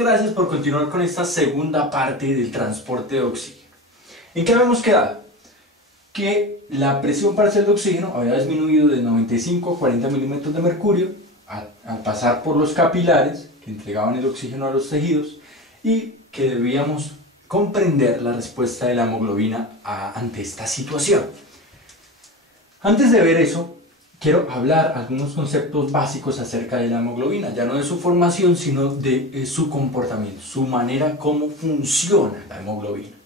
gracias por continuar con esta segunda parte del transporte de oxígeno. ¿En qué habíamos quedado? Que la presión parcial de oxígeno había disminuido de 95 a 40 milímetros de mercurio al pasar por los capilares que entregaban el oxígeno a los tejidos y que debíamos comprender la respuesta de la hemoglobina ante esta situación. Antes de ver eso, quiero hablar algunos conceptos básicos acerca de la hemoglobina, ya no de su formación, sino de su comportamiento, su manera, cómo funciona la hemoglobina.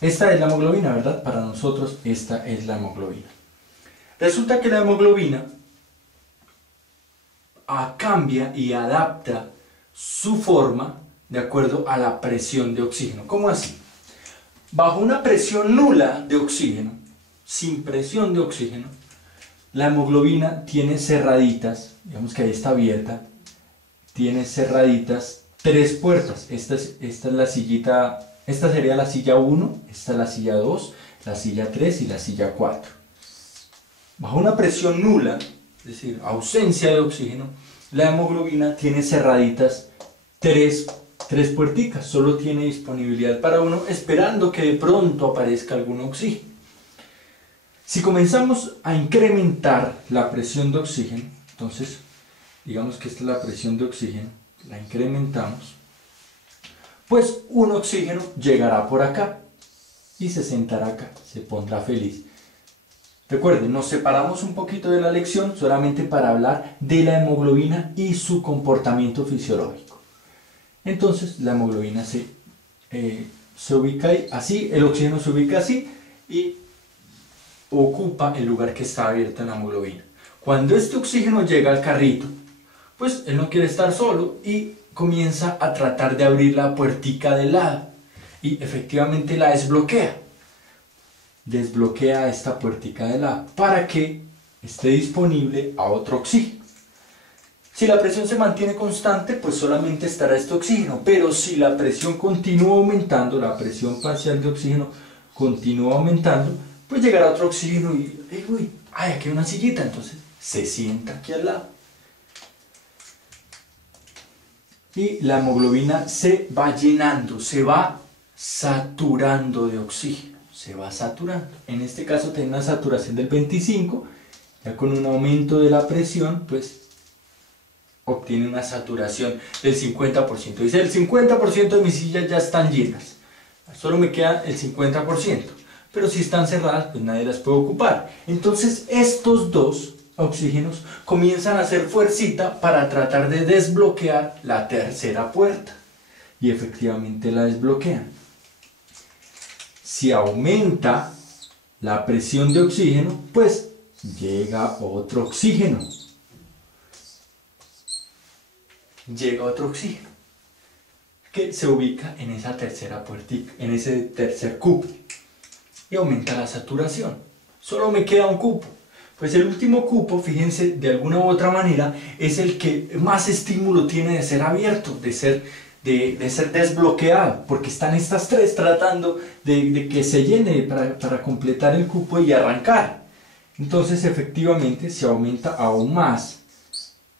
Esta es la hemoglobina, ¿verdad? Para nosotros esta es la hemoglobina. Resulta que la hemoglobina cambia y adapta su forma de acuerdo a la presión de oxígeno. ¿Cómo así? Bajo una presión nula de oxígeno, sin presión de oxígeno, la hemoglobina tiene cerraditas, digamos que ahí está abierta, tiene cerraditas 3 puertas. Esta es la sillita, esta sería la silla 1, esta es la silla 2, la silla 3 y la silla 4. Bajo una presión nula, es decir, ausencia de oxígeno, la hemoglobina tiene cerraditas 3 puerticas, solo tiene disponibilidad para uno, esperando que de pronto aparezca algún oxígeno. Si comenzamos a incrementar la presión de oxígeno, entonces, digamos que esta es la presión de oxígeno, la incrementamos, pues un oxígeno llegará por acá y se sentará acá, se pondrá feliz. Recuerden, nos separamos un poquito de la lección solamente para hablar de la hemoglobina y su comportamiento fisiológico. Entonces, la hemoglobina se ubica ahí, así, el oxígeno se ubica así y ocupa el lugar que está abierto en la hemoglobina. Cuando este oxígeno llega al carrito, pues él no quiere estar solo y comienza a tratar de abrir la puertica del lado y efectivamente la desbloquea. Desbloquea esta puertica de lado para que esté disponible a otro oxígeno. Si la presión se mantiene constante, pues solamente estará este oxígeno, pero si la presión continúa aumentando, la presión parcial de oxígeno continúa aumentando, pues llegará otro oxígeno y, uy, aquí hay una sillita, entonces se sienta aquí al lado. Y la hemoglobina se va llenando, se va saturando de oxígeno, se va saturando. En este caso tiene una saturación del 25, ya con un aumento de la presión, pues obtiene una saturación del 50%. Dice, el 50% de mis sillas ya están llenas, solo me queda el 50%. Pero si están cerradas, pues nadie las puede ocupar. Entonces estos dos oxígenos comienzan a hacer fuercita para tratar de desbloquear la tercera puerta. Y efectivamente la desbloquean. Si aumenta la presión de oxígeno, pues llega otro oxígeno. Llega otro oxígeno que se ubica en esa tercera puertica, en ese tercer cupo. Y aumenta la saturación. Solo me queda un cupo. Pues el último cupo, fíjense, de alguna u otra manera, es el que más estímulo tiene de ser abierto, de ser desbloqueado, porque están estas tres tratando de que se llene para completar el cupo y arrancar. Entonces, efectivamente, se aumenta aún más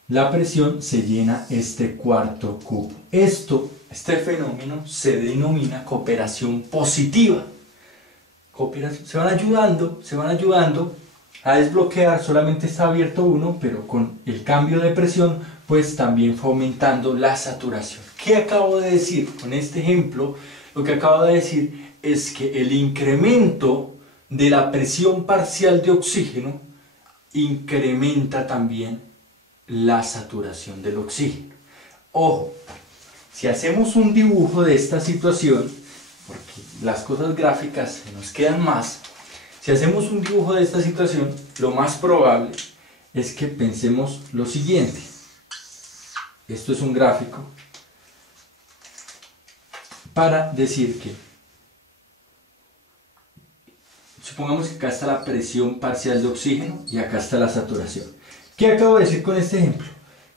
la presión, se llena este cuarto cupo. Este fenómeno se denomina cooperación positiva. Se van ayudando a desbloquear. Solamente está abierto uno, pero con el cambio de presión pues también fue aumentando la saturación. ¿Qué acabo de decir? Con este ejemplo lo que acabo de decir es que el incremento de la presión parcial de oxígeno incrementa también la saturación del oxígeno. Ojo, si hacemos un dibujo de esta situación, porque las cosas gráficas se nos quedan más, si hacemos un dibujo de esta situación, lo más probable es que pensemos lo siguiente. Esto es un gráfico para decir que, supongamos que acá está la presión parcial de oxígeno y acá está la saturación. ¿Qué acabo de decir con este ejemplo?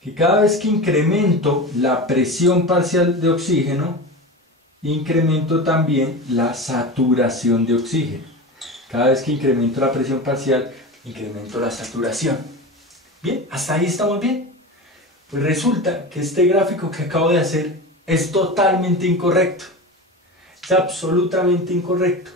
Que cada vez que incremento la presión parcial de oxígeno, incremento también la saturación de oxígeno. Cada vez que incremento la presión parcial, incremento la saturación. Bien, hasta ahí estamos bien. Pues resulta que este gráfico que acabo de hacer Es totalmente incorrecto. Es absolutamente incorrecto.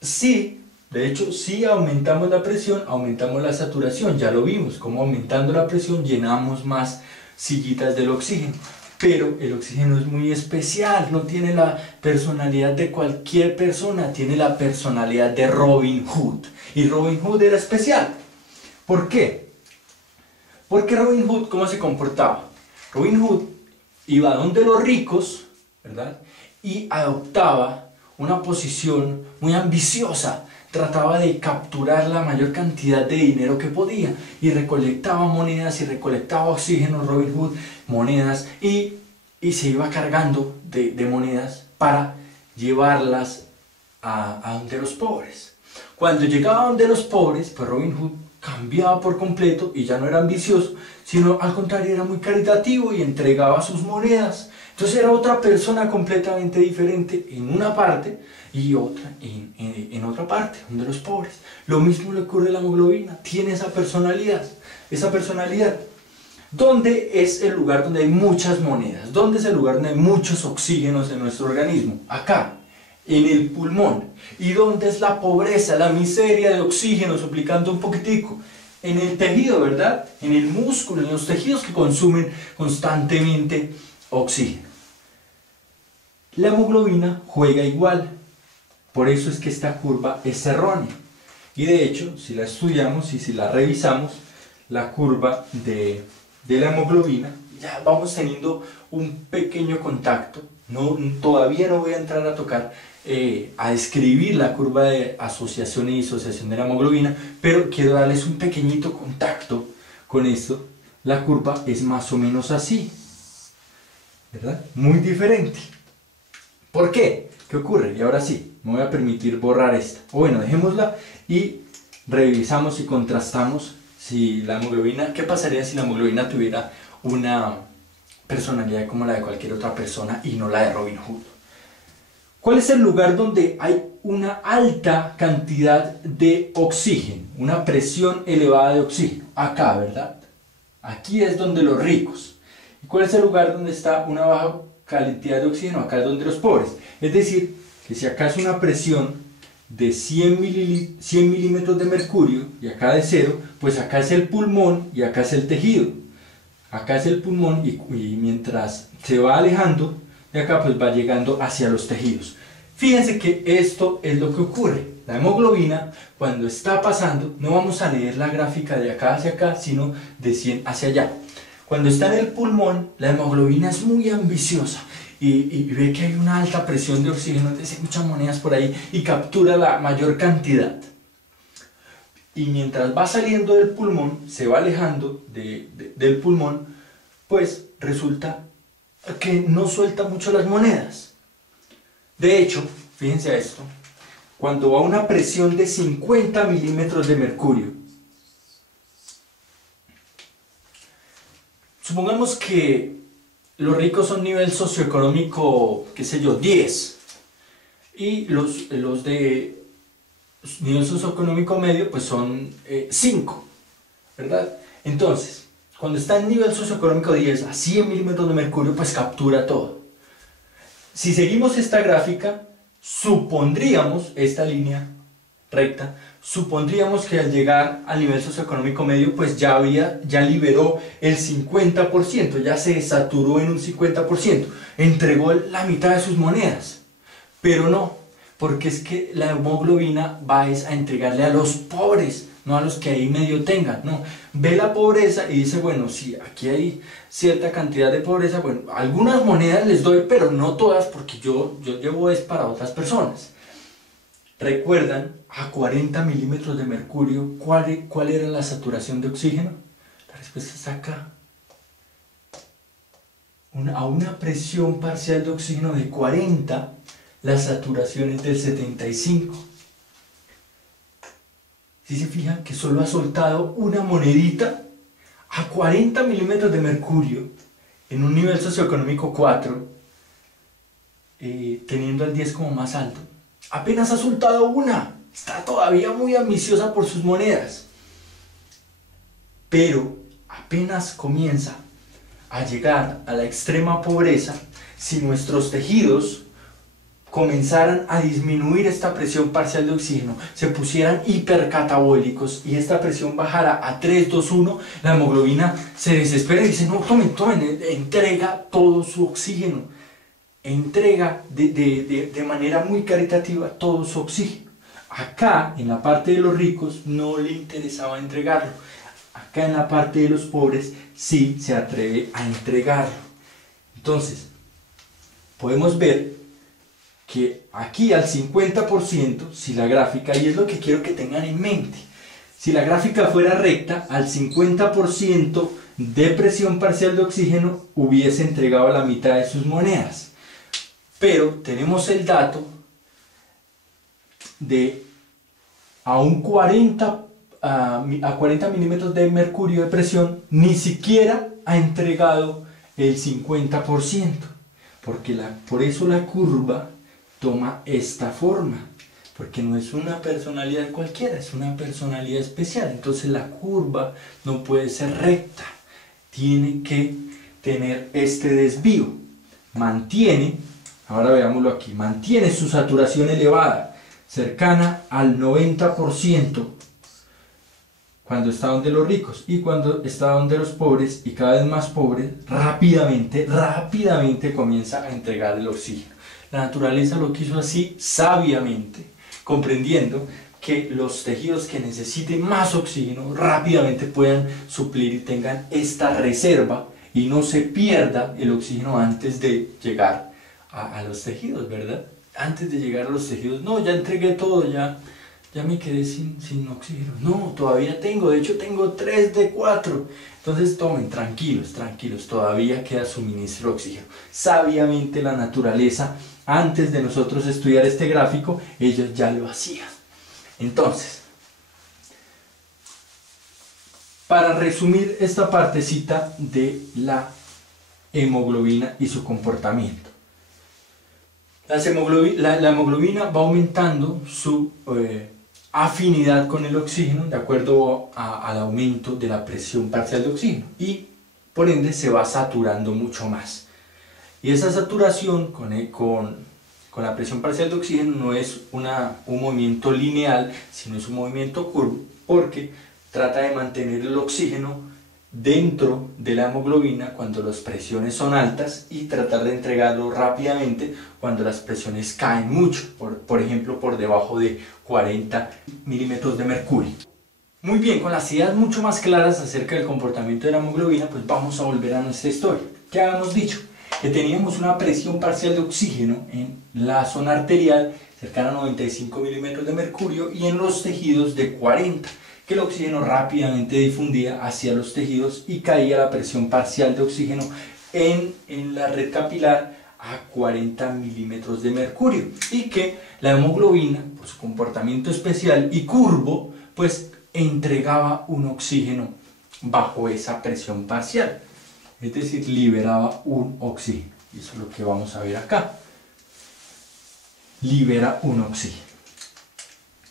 Sí, de hecho, si aumentamos la presión, aumentamos la saturación. Ya lo vimos, como aumentando la presión llenamos más sillitas del oxígeno. Pero el oxígeno es muy especial, no tiene la personalidad de cualquier persona, tiene la personalidad de Robin Hood. Y Robin Hood era especial. ¿Por qué? Porque Robin Hood, ¿cómo se comportaba? Robin Hood iba donde los ricos, ¿verdad? Y adoptaba una posición muy ambiciosa. Trataba de capturar la mayor cantidad de dinero que podía y recolectaba monedas y recolectaba oxígeno, Robin Hood, monedas y se iba cargando de monedas para llevarlas a donde los pobres. Cuando llegaba donde los pobres, pues Robin Hood cambiaba por completo y ya no era ambicioso, sino al contrario era muy caritativo y entregaba sus monedas. Entonces era otra persona completamente diferente en una parte y otra en otra parte, donde los pobres. Lo mismo le ocurre a la hemoglobina, tiene esa personalidad. ¿Dónde es el lugar donde hay muchas monedas? ¿Dónde es el lugar donde hay muchos oxígenos en nuestro organismo? Acá, en el pulmón. ¿Y dónde es la pobreza, la miseria de oxígeno? Suplicando un poquitico. En el tejido, ¿verdad? En el músculo, en los tejidos que consumen constantemente oxígeno. La hemoglobina juega igual. Por eso es que esta curva es errónea. Y de hecho, si la estudiamos y si la revisamos, la curva de la hemoglobina, ya vamos teniendo un pequeño contacto. Todavía no voy a entrar a tocar, a describir la curva de asociación y disociación de la hemoglobina, pero quiero darles un pequeñito contacto con esto. La curva es más o menos así, ¿verdad? Muy diferente. ¿Por qué? ¿Qué ocurre? Y ahora sí, me voy a permitir borrar esta. O bueno, dejémosla y revisamos y contrastamos si la hemoglobina, ¿qué pasaría si la hemoglobina tuviera una personalidad como la de cualquier otra persona y no la de Robin Hood? ¿Cuál es el lugar donde hay una alta cantidad de oxígeno? Una presión elevada de oxígeno. Acá, ¿verdad? Aquí es donde los ricos. ¿Y cuál es el lugar donde está una baja cantidad de oxígeno? Acá es donde los pobres. Es decir, que si acá es una presión de 100 milímetros de mercurio y acá de 0, pues acá es el pulmón y acá es el tejido. Acá es el pulmón y mientras se va alejando de acá, pues va llegando hacia los tejidos. Fíjense que esto es lo que ocurre. La hemoglobina, cuando está pasando, no vamos a leer la gráfica de acá hacia acá, sino de 100 hacia allá. Cuando está en el pulmón, la hemoglobina es muy ambiciosa y ve que hay una alta presión de oxígeno, entonces hay muchas monedas por ahí y captura la mayor cantidad. Y mientras va saliendo del pulmón, se va alejando del pulmón, pues resulta que no suelta mucho las monedas. De hecho, fíjense esto, cuando va a una presión de 50 milímetros de mercurio, supongamos que los ricos son nivel socioeconómico, qué sé yo, 10, y los de nivel socioeconómico medio pues son 5, ¿verdad? Entonces, cuando está en nivel socioeconómico 10 a 100 milímetros de mercurio, pues captura todo. Si seguimos esta gráfica, supondríamos, esta línea recta, supondríamos que al llegar al nivel socioeconómico medio, pues ya liberó el 50%, ya se saturó en un 50%, entregó la mitad de sus monedas. Pero no, porque es que la hemoglobina va a entregarle a los pobres, no a los que ahí medio tengan, no. Ve la pobreza y dice, bueno, si aquí hay cierta cantidad de pobreza, bueno, algunas monedas les doy, pero no todas, porque yo llevo es para otras personas. ¿Recuerdan a 40 milímetros de mercurio cuál era la saturación de oxígeno? La respuesta está acá. A una presión parcial de oxígeno de 40, la saturación es del 75. Si se fijan que solo ha soltado una monedita a 40 milímetros de mercurio en un nivel socioeconómico 4, teniendo al 10 como más alto. Apenas ha soltado una, está todavía muy ambiciosa por sus monedas. Pero apenas comienza a llegar a la extrema pobreza, si nuestros tejidos comenzaran a disminuir esta presión parcial de oxígeno, se pusieran hipercatabólicos y esta presión bajara a 3, 2, 1, la hemoglobina se desespera y dice, no, tomen, entrega todo su oxígeno, entrega de manera muy caritativa todo su oxígeno. Acá, en la parte de los ricos, no le interesaba entregarlo. Acá en la parte de los pobres, sí se atreve a entregarlo. Entonces, podemos ver que aquí al 50%, si la gráfica, y es lo que quiero que tengan en mente, si la gráfica fuera recta, al 50% de presión parcial de oxígeno hubiese entregado la mitad de sus monedas. Pero tenemos el dato de a 40 milímetros de mercurio de presión, ni siquiera ha entregado el 50%, porque por eso la curva toma esta forma, porque no es una personalidad cualquiera, es una personalidad especial. Entonces la curva no puede ser recta, tiene que tener este desvío. Mantiene, ahora veámoslo aquí, mantiene su saturación elevada, cercana al 90%, cuando está donde los ricos, y cuando está donde los pobres, y cada vez más pobres, rápidamente comienza a entregar el oxígeno. La naturaleza lo quiso así sabiamente, comprendiendo que los tejidos que necesiten más oxígeno rápidamente puedan suplir y tengan esta reserva y no se pierda el oxígeno antes de llegar a los tejidos, ¿verdad? Antes de llegar a los tejidos, no, ya entregué todo, ya me quedé sin oxígeno. No, todavía tengo, de hecho tengo 3 de 4. Entonces tomen, tranquilos, todavía queda suministro de oxígeno. Sabiamente la naturaleza, antes de nosotros estudiar este gráfico, ellos ya lo hacían. Entonces, para resumir esta partecita de la hemoglobina y su comportamiento. La hemoglobina va aumentando su afinidad con el oxígeno de acuerdo al aumento de la presión parcial de oxígeno y por ende se va saturando mucho más. Y esa saturación con la presión parcial de oxígeno no es un movimiento lineal, sino es un movimiento curvo, porque trata de mantener el oxígeno dentro de la hemoglobina cuando las presiones son altas y tratar de entregarlo rápidamente cuando las presiones caen mucho, por ejemplo por debajo de 40 milímetros de mercurio. Muy bien, con las ideas mucho más claras acerca del comportamiento de la hemoglobina, pues vamos a volver a nuestra historia. ¿Qué habíamos dicho? Que teníamos una presión parcial de oxígeno en la zona arterial cercana a 95 milímetros de mercurio y en los tejidos de 40, que el oxígeno rápidamente difundía hacia los tejidos y caía la presión parcial de oxígeno en la red capilar a 40 milímetros de mercurio y que la hemoglobina, por su comportamiento especial y curvo, pues entregaba un oxígeno bajo esa presión parcial, es decir, liberaba un oxígeno. Y eso es lo que vamos a ver acá. Libera un oxígeno.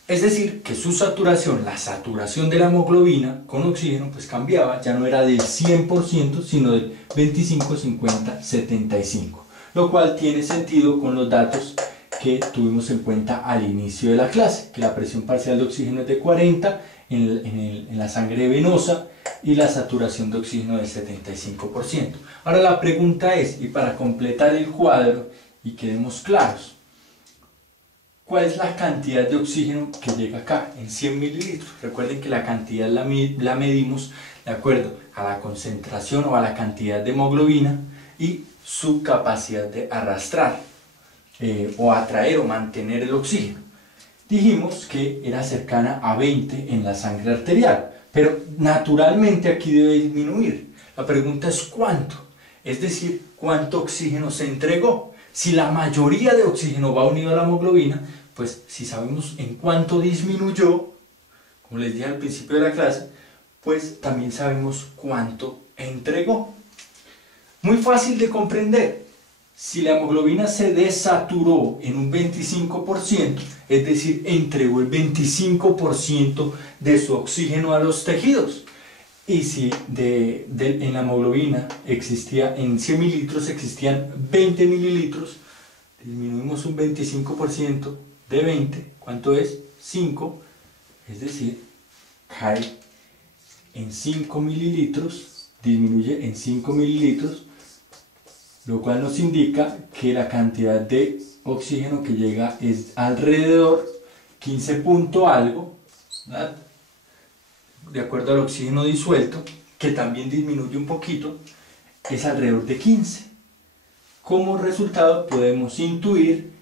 Es decir, que su saturación, la saturación de la hemoglobina con oxígeno, pues cambiaba, ya no era del 100%, sino del 25, 50, 75. Lo cual tiene sentido con los datos que tuvimos en cuenta al inicio de la clase, que la presión parcial de oxígeno es de 40 en la sangre venosa y la saturación de oxígeno del 75%. Ahora la pregunta es, y para completar el cuadro y quedemos claros, ¿cuál es la cantidad de oxígeno que llega acá en 100 mililitros? Recuerden que la cantidad la medimos de acuerdo a la concentración o a la cantidad de hemoglobina y su capacidad de arrastrar o atraer o mantener el oxígeno. Dijimos que era cercana a 20 en la sangre arterial, pero naturalmente aquí debe disminuir. La pregunta es ¿cuánto? Es decir, ¿cuánto oxígeno se entregó? Si la mayoría de oxígeno va unido a la hemoglobina, pues si sabemos en cuánto disminuyó, como les dije al principio de la clase, pues también sabemos cuánto entregó. Muy fácil de comprender. Si la hemoglobina se desaturó en un 25%, es decir, entregó el 25% de su oxígeno a los tejidos. Y si en la hemoglobina existía, en 100 mililitros existían 20 mililitros, disminuimos un 25% de 20, ¿cuánto es? 5, es decir, cae en 5 mililitros, disminuye en 5 mililitros, lo cual nos indica que la cantidad de oxígeno que llega es alrededor 15 punto algo, ¿verdad? De acuerdo al oxígeno disuelto, que también disminuye un poquito, es alrededor de 15. Como resultado podemos intuir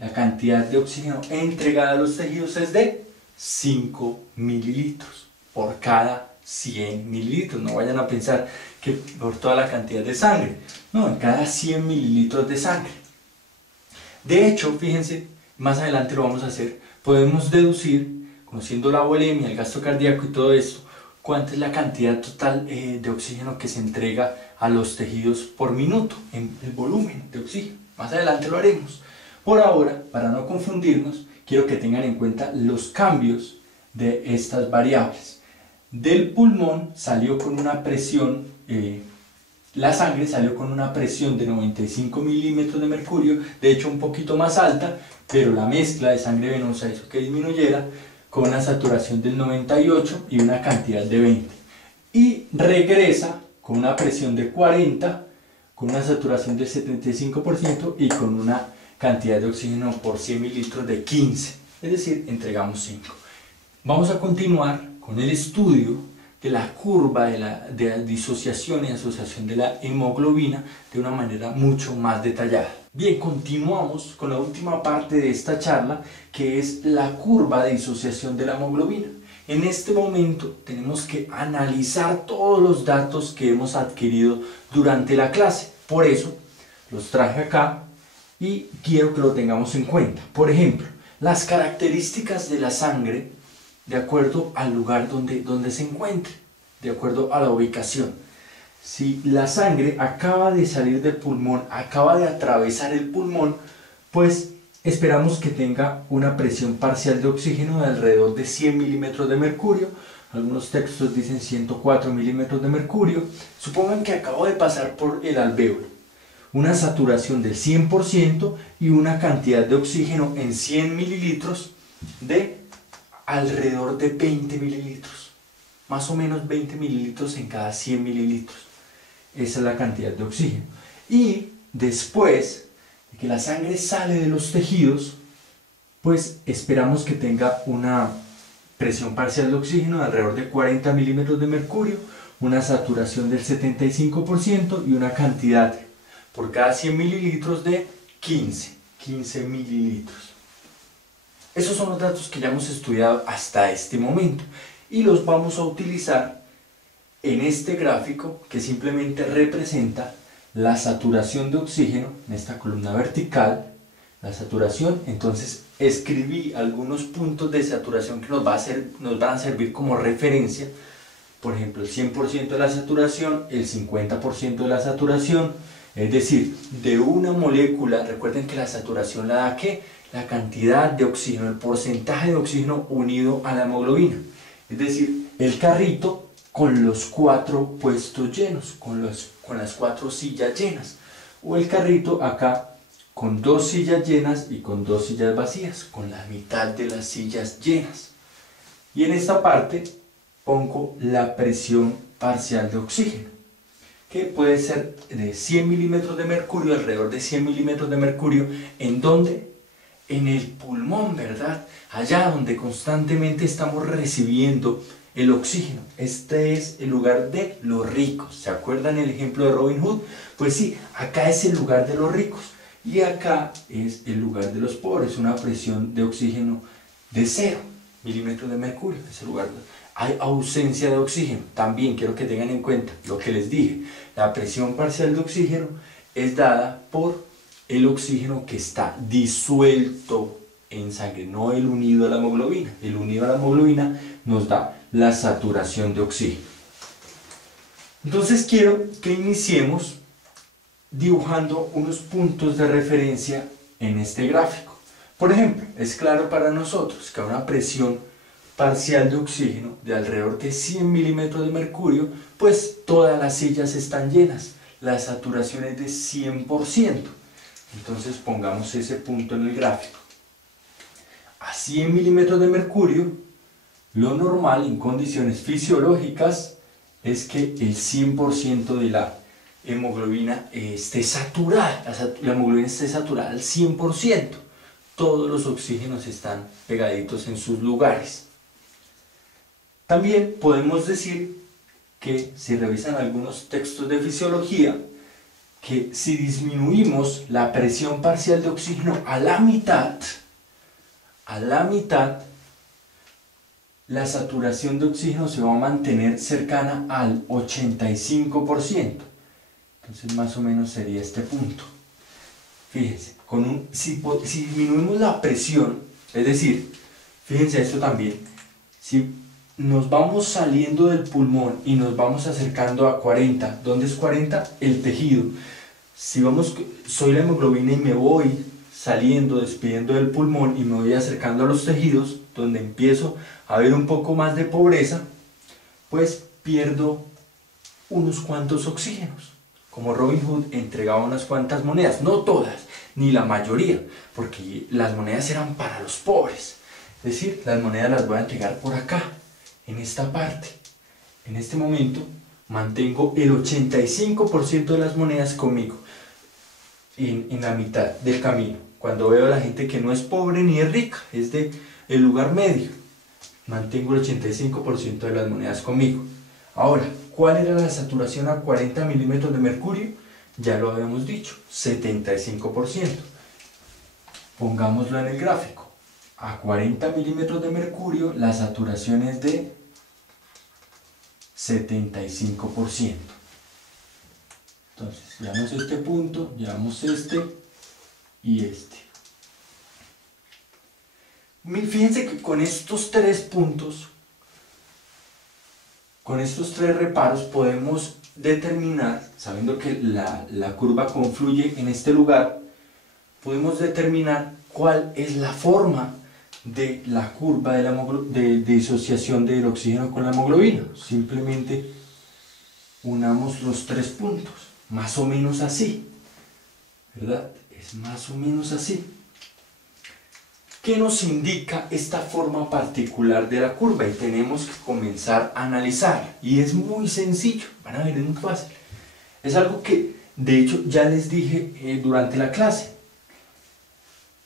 la cantidad de oxígeno entregada a los tejidos es de 5 mililitros por cada 100 mililitros. No vayan a pensar que por toda la cantidad de sangre, no, en cada 100 mililitros de sangre. De hecho, fíjense, más adelante lo vamos a hacer, podemos deducir, conociendo la volemia, el gasto cardíaco y todo esto, cuánta es la cantidad total de oxígeno que se entrega a los tejidos por minuto, en el volumen de oxígeno. Más adelante lo haremos. Por ahora, para no confundirnos, quiero que tengan en cuenta los cambios de estas variables. Del pulmón salió con una presión, la sangre salió con una presión de 95 milímetros de mercurio, de hecho un poquito más alta, pero la mezcla de sangre venosa hizo que disminuyera con una saturación del 98 y una cantidad de 20. Y regresa con una presión de 40, con una saturación del 75% y con una cantidad de oxígeno por 100 mililitros de 15, es decir, entregamos 5. Vamos a continuar con el estudio de la curva de disociación y asociación de la hemoglobina de una manera mucho más detallada. Bien, continuamos con la última parte de esta charla, que es la curva de disociación de la hemoglobina. En este momento tenemos que analizar todos los datos que hemos adquirido durante la clase. Por eso los traje acá y quiero que lo tengamos en cuenta. Por ejemplo, las características de la sangre de acuerdo al lugar donde se encuentre, de acuerdo a la ubicación. Si la sangre acaba de salir del pulmón, acaba de atravesar el pulmón, pues esperamos que tenga una presión parcial de oxígeno de alrededor de 100 milímetros de mercurio. Algunos textos dicen 104 milímetros de mercurio. Supongan que acabo de pasar por el alvéolo. Una saturación del 100% y una cantidad de oxígeno en 100 mililitros de alrededor de 20 mililitros. Más o menos 20 mililitros en cada 100 mililitros. Esa es la cantidad de oxígeno. Y después de que la sangre sale de los tejidos, pues esperamos que tenga una presión parcial de oxígeno de alrededor de 40 milímetros de mercurio, una saturación del 75% y una cantidad por cada 100 mililitros de 15 mililitros. Esos son los datos que ya hemos estudiado hasta este momento y los vamos a utilizar en este gráfico que simplemente representa la saturación de oxígeno en esta columna vertical, la saturación. Entonces escribí algunos puntos de saturación que nos van a servir como referencia. Por ejemplo, el 100% de la saturación, el 50% de la saturación, es decir, de una molécula. Recuerden que la saturación la da ¿qué? La cantidad de oxígeno, el porcentaje de oxígeno unido a la hemoglobina. Es decir, el carrito con los 4 puestos llenos, con las 4 sillas llenas. O el carrito acá con 2 sillas llenas y con 2 sillas vacías, con la mitad de las sillas llenas. Y en esta parte pongo la presión parcial de oxígeno, que puede ser de 100 milímetros de mercurio, alrededor de 100 milímetros de mercurio. ¿En dónde? En el pulmón, ¿verdad? Allá donde constantemente estamos recibiendo el oxígeno. Este es el lugar de los ricos. ¿Se acuerdan el ejemplo de Robin Hood? Pues sí, acá es el lugar de los ricos y acá es el lugar de los pobres. Una presión de oxígeno de 0 milímetros de mercurio. Es el lugar. Hay ausencia de oxígeno. También quiero que tengan en cuenta lo que les dije. La presión parcial de oxígeno es dada por el oxígeno que está disuelto en sangre, no el unido a la hemoglobina. El unido a la hemoglobina nos da la saturación de oxígeno. Entonces quiero que iniciemos dibujando unos puntos de referencia en este gráfico. Por ejemplo, es claro para nosotros que a una presión parcial de oxígeno de alrededor de 100 milímetros de mercurio, pues todas las sillas están llenas, la saturación es de 100%. Entonces pongamos ese punto en el gráfico. A 100 milímetros de mercurio, lo normal en condiciones fisiológicas es que el 100% de la hemoglobina esté saturada, la hemoglobina esté saturada al 100%. Todos los oxígenos están pegaditos en sus lugares. También podemos decir que, si revisan algunos textos de fisiología, que si disminuimos la presión parcial de oxígeno a la mitad, la saturación de oxígeno se va a mantener cercana al 85%. Entonces más o menos sería este punto. Fíjense, si disminuimos la presión, es decir, fíjense esto también, si nos vamos saliendo del pulmón y nos vamos acercando a 40, ¿dónde es 40? El tejido. Si soy la hemoglobina y me voy saliendo, despidiendo del pulmón y me voy acercando a los tejidos, donde empiezo a ver un poco más de pobreza, pues pierdo unos cuantos oxígenos. Como Robin Hood entregaba unas cuantas monedas, no todas, ni la mayoría, porque las monedas eran para los pobres. Es decir, las monedas las voy a entregar por acá, en esta parte. En este momento mantengo el 85% de las monedas conmigo, en la mitad del camino. Cuando veo a la gente que no es pobre ni es rica, es del lugar medio, mantengo el 85% de las monedas conmigo. Ahora, ¿cuál era la saturación a 40 milímetros de mercurio? Ya lo habíamos dicho, 75%. Pongámoslo en el gráfico. A 40 milímetros de mercurio, la saturación es de 75%. Entonces, llevamos este punto, llevamos este y este. Fíjense que con estos tres puntos, con estos tres reparos, podemos determinar, sabiendo que la curva confluye en este lugar, podemos determinar cuál es la forma de la curva de disociación del oxígeno con la hemoglobina. Simplemente unamos los tres puntos, más o menos así, ¿verdad? Es más o menos así. ¿Qué nos indica esta forma particular de la curva? Y tenemos que comenzar a analizar. Y es muy sencillo, van a ver, es muy fácil. Es algo que, de hecho, ya les dije durante la clase.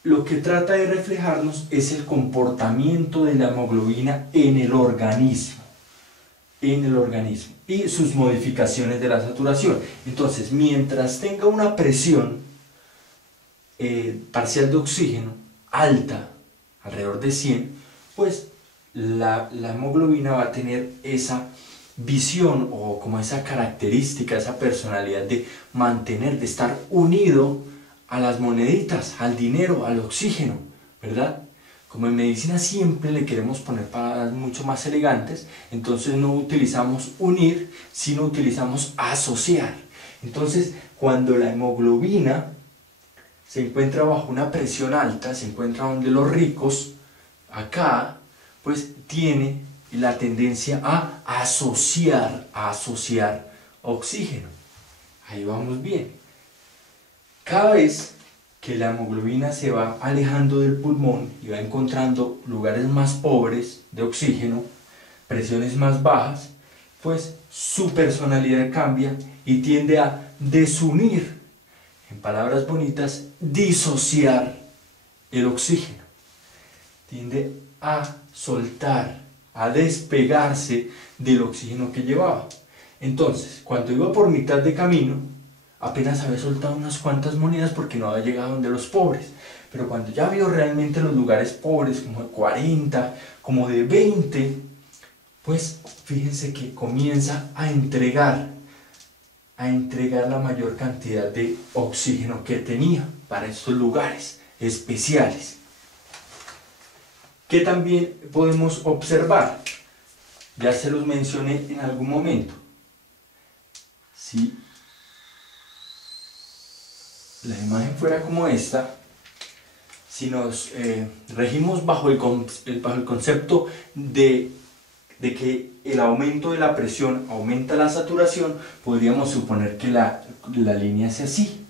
Lo que trata de reflejarnos es el comportamiento de la hemoglobina en el organismo. Y sus modificaciones de la saturación. Entonces, mientras tenga una presión parcial de oxígeno alta, alrededor de 100, pues la hemoglobina va a tener esa visión o como esa característica, esa personalidad de mantener, de estar unido a las moneditas, al dinero, al oxígeno, ¿verdad? Como en medicina siempre le queremos poner palabras mucho más elegantes, entonces no utilizamos unir, sino utilizamos asociar. Entonces, cuando la hemoglobina se encuentra bajo una presión alta, se encuentra donde los ricos, acá, pues tiene la tendencia a asociar oxígeno. Ahí vamos bien. Cada vez que la hemoglobina se va alejando del pulmón y va encontrando lugares más pobres de oxígeno, presiones más bajas, pues su personalidad cambia y tiende a desunir, en palabras bonitas, disociar el oxígeno. Tiende a soltar, a despegarse del oxígeno que llevaba. Entonces, cuando iba por mitad de camino, apenas había soltado unas cuantas monedas porque no había llegado donde los pobres. Pero cuando ya vio realmente los lugares pobres, como de 40, como de 20, pues fíjense que comienza a entregar la mayor cantidad de oxígeno que tenía para estos lugares especiales. ¿Qué también podemos observar? Ya se los mencioné en algún momento. Si la imagen fuera como esta, si nos regimos bajo el concepto de que el aumento de la presión aumenta la saturación, podríamos suponer que la línea es así,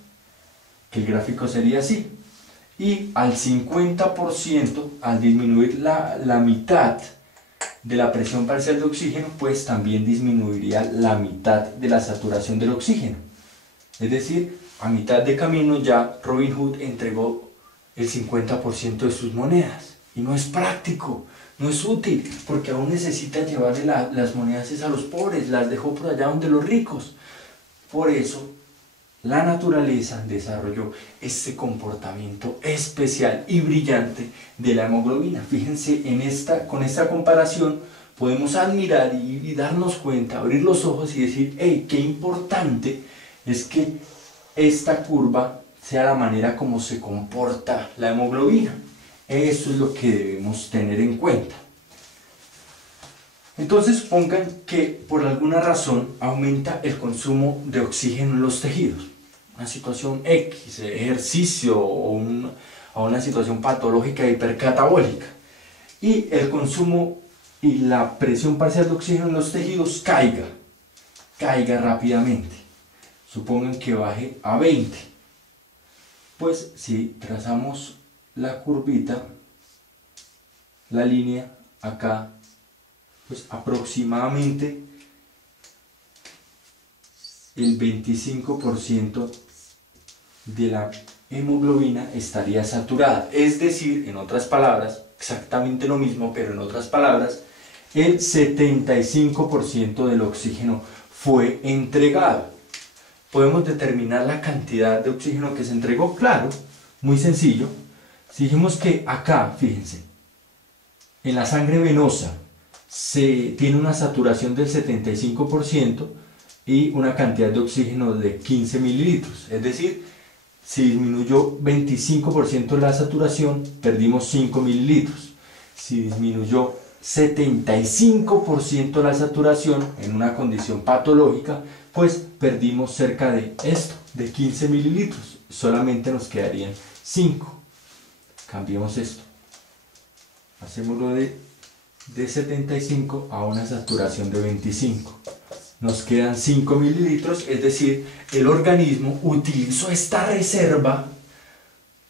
que el gráfico sería así. Y al 50%, al disminuir la mitad de la presión parcial de oxígeno, pues también disminuiría la mitad de la saturación del oxígeno. Es decir, a mitad de camino ya Robin Hood entregó el 50% de sus monedas. Y no es práctico, no es útil, porque aún necesita llevarle las monedas a los pobres, las dejó por allá donde los ricos. Por eso, la naturaleza desarrolló este comportamiento especial y brillante de la hemoglobina. Fíjense, con esta comparación podemos admirar y darnos cuenta, abrir los ojos y decir, hey, qué importante es que esta curva sea la manera como se comporta la hemoglobina. Eso es lo que debemos tener en cuenta. Entonces supongan que por alguna razón aumenta el consumo de oxígeno en los tejidos. Una situación X, ejercicio o una situación patológica hipercatabólica. Y el consumo y la presión parcial de oxígeno en los tejidos caiga rápidamente. Supongan que baje a 20. Pues si trazamos la curvita, la línea acá, pues aproximadamente el 25% de la hemoglobina estaría saturada. Es decir, en otras palabras, exactamente lo mismo, pero en otras palabras, el 75% del oxígeno fue entregado. ¿Podemos determinar la cantidad de oxígeno que se entregó? Claro, muy sencillo. Si dijimos que acá, fíjense, en la sangre venosa se tiene una saturación del 75% y una cantidad de oxígeno de 15 mililitros. Es decir, si disminuyó 25% la saturación, perdimos 5 mililitros. Si disminuyó 75% la saturación en una condición patológica, pues perdimos cerca de esto, de 15 mililitros. Solamente nos quedarían 5. Cambiemos esto. Hacémoslo de 75 a una saturación de 25. Nos quedan 5 mililitros, es decir, el organismo utilizó esta reserva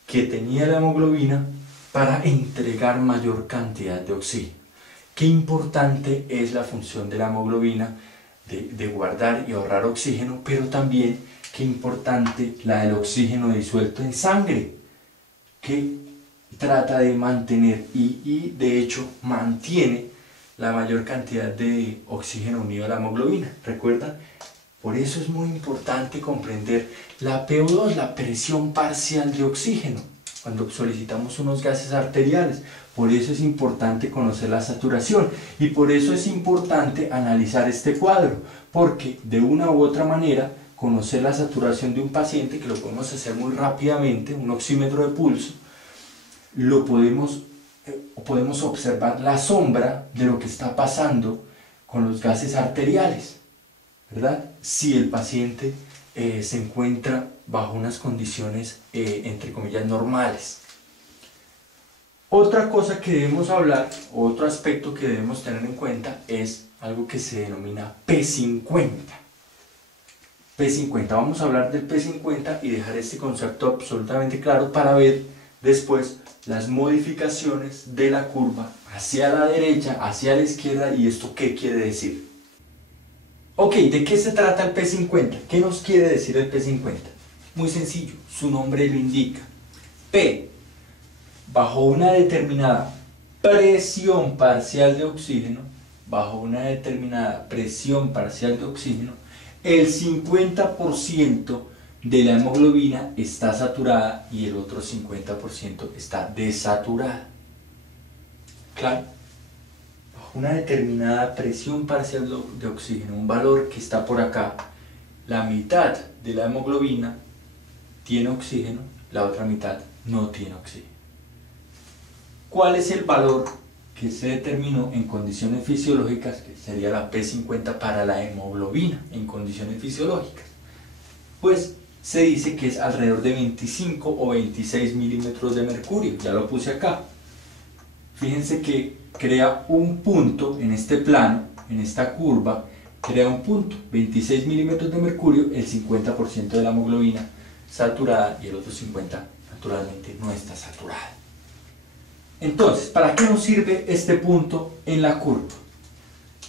que tenía la hemoglobina para entregar mayor cantidad de oxígeno. Qué importante es la función de la hemoglobina de guardar y ahorrar oxígeno, pero también qué importante la del oxígeno disuelto en sangre, que trata de mantener y de hecho mantiene la mayor cantidad de oxígeno unido a la hemoglobina. ¿Recuerdan? Por eso es muy importante comprender la PO2, la presión parcial de oxígeno, cuando solicitamos unos gases arteriales. Por eso es importante conocer la saturación y por eso es importante analizar este cuadro, porque de una u otra manera conocer la saturación de un paciente, que lo podemos hacer muy rápidamente, un oxímetro de pulso, podemos observar la sombra de lo que está pasando con los gases arteriales, ¿verdad? Si el paciente se encuentra bajo unas condiciones, entre comillas, normales. Otra cosa que debemos hablar, otro aspecto que debemos tener en cuenta es algo que se denomina P50. P50, vamos a hablar del P50 y dejar este concepto absolutamente claro para ver después las modificaciones de la curva hacia la derecha, hacia la izquierda, y esto ¿qué quiere decir? Ok, ¿de qué se trata el P50? ¿Qué nos quiere decir el P50? Muy sencillo, su nombre lo indica. P, bajo una determinada presión parcial de oxígeno, el 50% de la hemoglobina está saturada y el otro 50% está desaturada. ¿Claro? Bajo una determinada presión parcial de oxígeno, un valor que está por acá, la mitad de la hemoglobina tiene oxígeno, la otra mitad no tiene oxígeno. ¿Cuál es el valor que se determinó en condiciones fisiológicas, que sería la P50 para la hemoglobina en condiciones fisiológicas? Pues se dice que es alrededor de 25 o 26 milímetros de mercurio. Ya lo puse acá. Fíjense que crea un punto en este plano, en esta curva, crea un punto, 26 milímetros de mercurio, el 50% de la hemoglobina saturada y el otro 50% naturalmente no está saturada. Entonces, ¿para qué nos sirve este punto en la curva?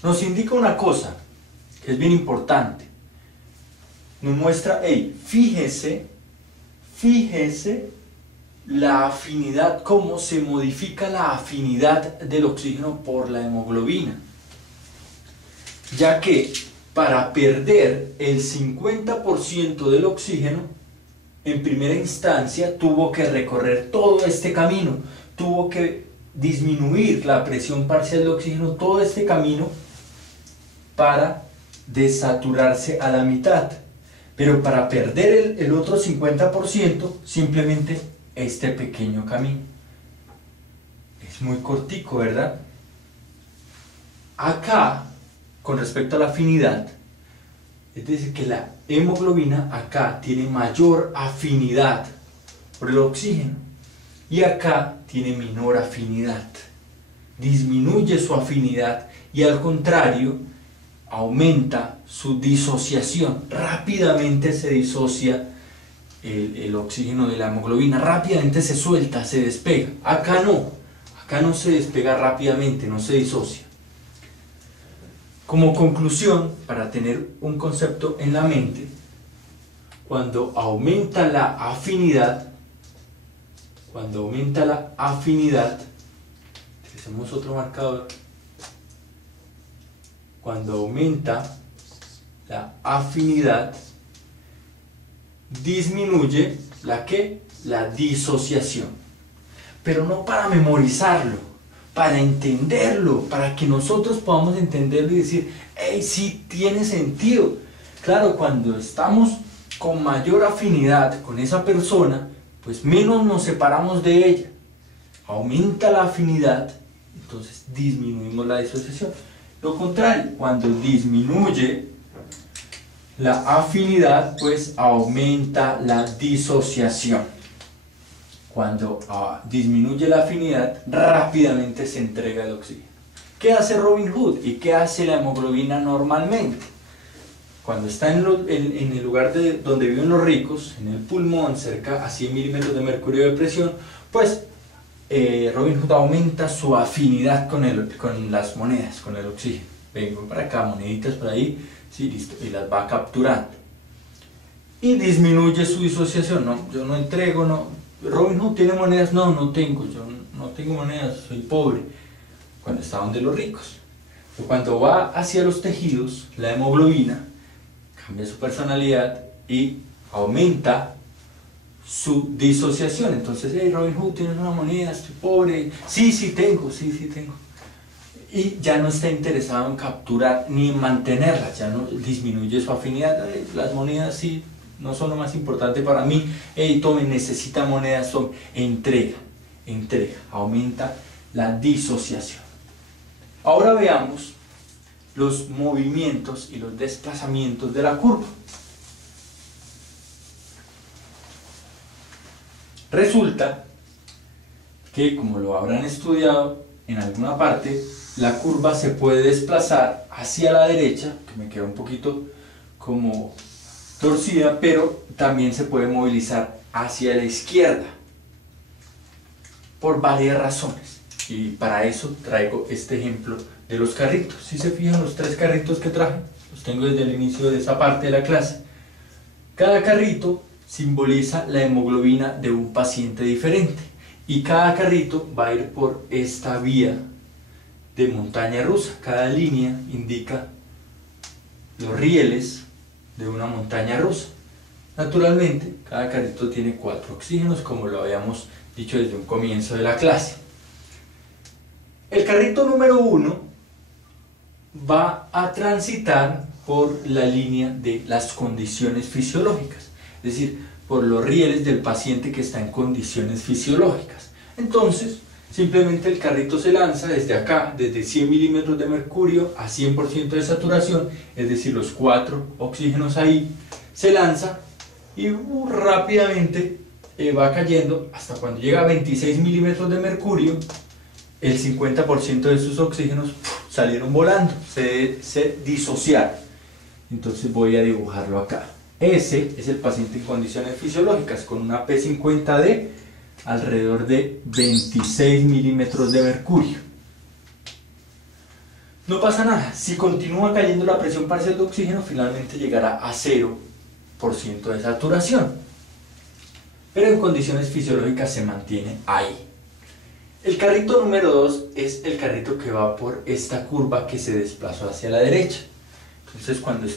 Nos indica una cosa que es bien importante. Nos muestra, hey, fíjese la afinidad, cómo se modifica la afinidad del oxígeno por la hemoglobina. Ya que para perder el 50% del oxígeno, en primera instancia tuvo que recorrer todo este camino, tuvo que disminuir la presión parcial de oxígeno, todo este camino, para desaturarse a la mitad. Pero para perder el otro 50%, simplemente este pequeño camino. Es muy cortico, ¿verdad? Acá, con respecto a la afinidad, es decir, que la hemoglobina acá tiene mayor afinidad por el oxígeno y acá tiene menor afinidad. Disminuye su afinidad y al contrario, aumenta su disociación. Rápidamente se disocia el oxígeno de la hemoglobina, rápidamente se suelta, se despega. Acá no se despega rápidamente, no se disocia. Como conclusión, para tener un concepto en la mente, cuando aumenta la afinidad, hacemos otro marcador. Cuando aumenta la afinidad, disminuye la disociación. Pero no para memorizarlo, para entenderlo, para que nosotros podamos entenderlo y decir, hey, sí tiene sentido. Claro, cuando estamos con mayor afinidad con esa persona, pues menos nos separamos de ella. Aumenta la afinidad, entonces disminuimos la disociación. Lo contrario, cuando disminuye la afinidad, pues aumenta la disociación. Cuando disminuye la afinidad, rápidamente se entrega el oxígeno. ¿Qué hace Robin Hood y qué hace la hemoglobina normalmente? Cuando está en el lugar donde viven los ricos, en el pulmón, cerca a 100 milímetros de mercurio de presión, pues Robin Hood aumenta su afinidad con las monedas, con el oxígeno. Vengo para acá, moneditas por ahí, sí, listo, y las va capturando. Y disminuye su disociación. No, yo no entrego, no. Robin Hood tiene monedas, no tengo, yo no tengo monedas, soy pobre. Cuando está donde los ricos. Pero cuando va hacia los tejidos, la hemoglobina cambia su personalidad y aumenta su disociación. Entonces, hey, Robin Hood, ¿tienes una moneda? Estoy pobre. Sí tengo. Y ya no está interesado en capturar ni en mantenerlas, ya no disminuye su afinidad. Hey, las monedas sí no son lo más importante para mí. Hey, tome, necesita monedas, tome. Entrega, aumenta la disociación. Ahora veamos los movimientos y los desplazamientos de la curva. Resulta que, como lo habrán estudiado en alguna parte, la curva se puede desplazar hacia la derecha, que me queda un poquito como torcida, pero también se puede movilizar hacia la izquierda por varias razones. Y para eso traigo este ejemplo de los carritos. Si se fijan, los 3 carritos que traje, los tengo desde el inicio de esa parte de la clase. Cada carrito simboliza la hemoglobina de un paciente diferente y cada carrito va a ir por esta vía de montaña rusa. Cada línea indica los rieles de una montaña rusa. Naturalmente, cada carrito tiene 4 oxígenos, como lo habíamos dicho desde un comienzo de la clase. El carrito número 1 va a transitar por la línea de las condiciones fisiológicas, es decir, por los rieles del paciente que está en condiciones fisiológicas. Entonces, simplemente el carrito se lanza desde acá, desde 100 milímetros de mercurio a 100% de saturación, es decir, los 4 oxígenos ahí, se lanza y rápidamente va cayendo hasta cuando llega a 26 milímetros de mercurio, el 50% de sus oxígenos salieron volando, se disociaron. Entonces voy a dibujarlo acá. Ese es el paciente en condiciones fisiológicas con una P50 de alrededor de 26 milímetros de mercurio. No pasa nada, si continúa cayendo la presión parcial de oxígeno, finalmente llegará a 0% de saturación. Pero en condiciones fisiológicas se mantiene ahí. El carrito número 2 es el carrito que va por esta curva que se desplazó hacia la derecha. Entonces cuando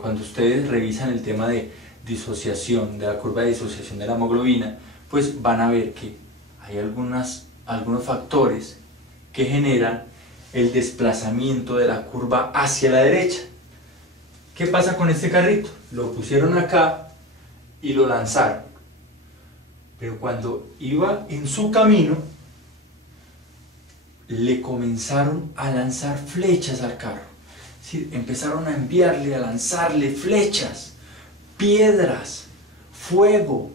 cuando ustedes revisan el tema de disociación, de la curva de disociación de la hemoglobina, pues van a ver que hay algunos factores que generan el desplazamiento de la curva hacia la derecha. ¿Qué pasa con este carrito? Lo pusieron acá y lo lanzaron. Pero cuando iba en su camino, le comenzaron a lanzar flechas al carro. Es decir, empezaron a enviarle, a lanzarle flechas, piedras, fuego.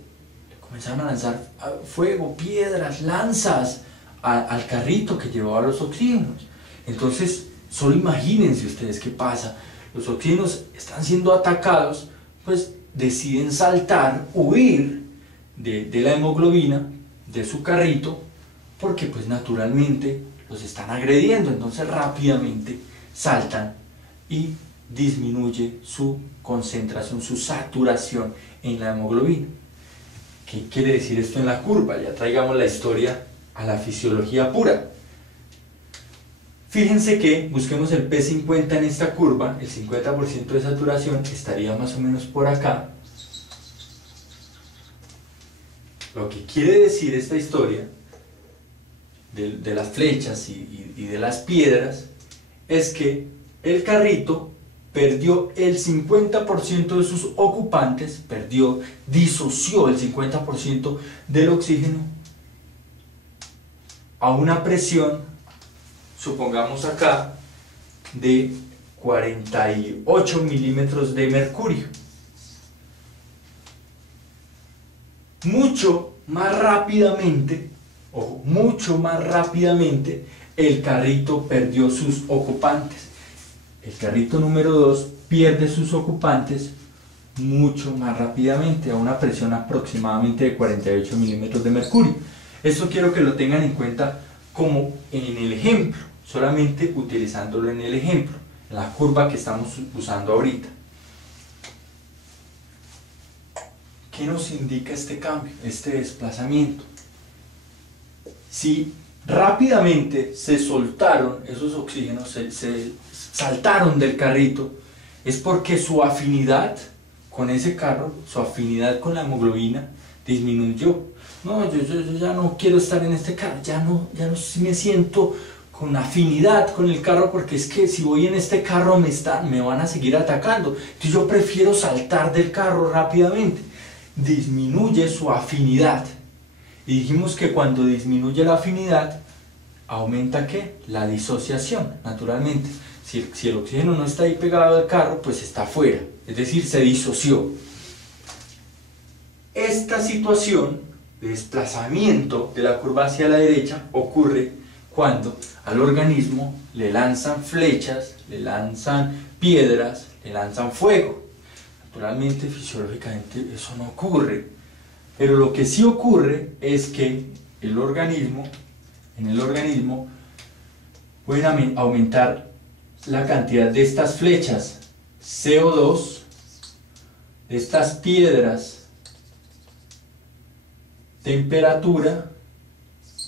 Le comenzaron a lanzar fuego, piedras, lanzas al carrito que llevaba los oxígenos. Entonces, solo imagínense ustedes qué pasa. Los oxígenos están siendo atacados, pues deciden saltar, huir de la hemoglobina, de su carrito, porque pues naturalmente los están agrediendo. Entonces rápidamente saltan y disminuye su concentración, su saturación en la hemoglobina. ¿Qué quiere decir esto en la curva? Ya traigamos la historia a la fisiología pura. Fíjense que busquemos el P50 en esta curva, el 50% de saturación estaría más o menos por acá. Lo que quiere decir esta historia de las flechas y de las piedras es que el carrito perdió el 50% de sus ocupantes, disoció el 50% del oxígeno a una presión, supongamos acá, de 48 milímetros de mercurio. Mucho más rápidamente, el carrito perdió sus ocupantes. El carrito número 2 pierde sus ocupantes mucho más rápidamente, a una presión aproximadamente de 48 milímetros de mercurio. Esto quiero que lo tengan en cuenta como en el ejemplo, solamente utilizándolo en el ejemplo, en la curva que estamos usando ahorita. ¿Qué nos indica este cambio, este desplazamiento? Si rápidamente se soltaron esos oxígenos, se saltaron del carrito, es porque su afinidad con ese carro, su afinidad con la hemoglobina disminuyó. No, yo ya no quiero estar en este carro, ya no me siento con afinidad con el carro, porque es que si voy en este carro me van a seguir atacando. Entonces yo prefiero saltar del carro rápidamente. Disminuye su afinidad. Y dijimos que cuando disminuye la afinidad, aumenta ¿qué? La disociación, naturalmente. Si el oxígeno no está ahí pegado al carro, pues está afuera, es decir, se disoció. Esta situación de desplazamiento de la curva hacia la derecha ocurre cuando al organismo le lanzan flechas, le lanzan piedras, le lanzan fuego. Naturalmente, fisiológicamente eso no ocurre, pero lo que sí ocurre es que en el organismo pueden aumentar la cantidad de estas flechas CO2, de estas piedras, temperatura,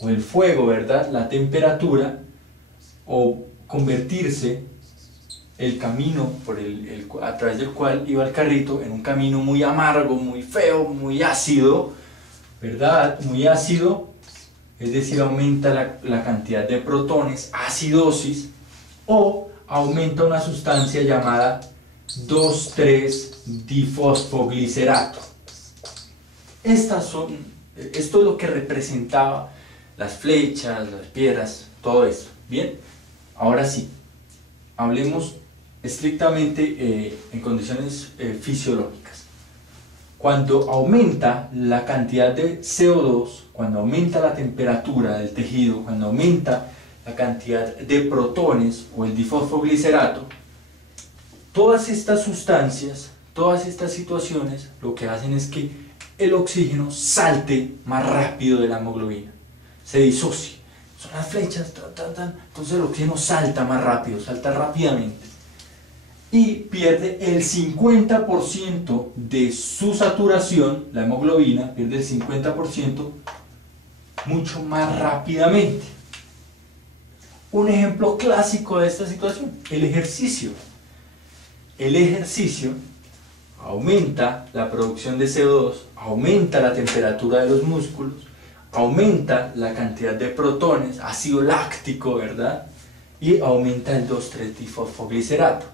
o el fuego, ¿verdad? La temperatura, o convertirse el camino a través del cual iba el carrito en un camino muy amargo, muy feo, muy ácido, ¿verdad? Muy ácido, es decir, aumenta la cantidad de protones, acidosis, o aumenta una sustancia llamada 2,3-difosfoglicerato. Esto es lo que representaba las flechas, las piedras, todo esto. Bien, ahora sí, hablemos estrictamente en condiciones fisiológicas. Cuando aumenta la cantidad de CO2, cuando aumenta la temperatura del tejido, cuando aumenta la cantidad de protones o el difosfoglicerato, todas estas sustancias, todas estas situaciones, lo que hacen es que el oxígeno salte más rápido de la hemoglobina, se disocie. Son las flechas, entonces el oxígeno salta más rápido, salta rápidamente. Y pierde el 50% de su saturación, la hemoglobina pierde el 50% mucho más rápidamente. Un ejemplo clásico de esta situación, el ejercicio. El ejercicio aumenta la producción de CO2, aumenta la temperatura de los músculos, aumenta la cantidad de protones, ácido láctico, ¿verdad? Y aumenta el 2,3-difosfoglicerato.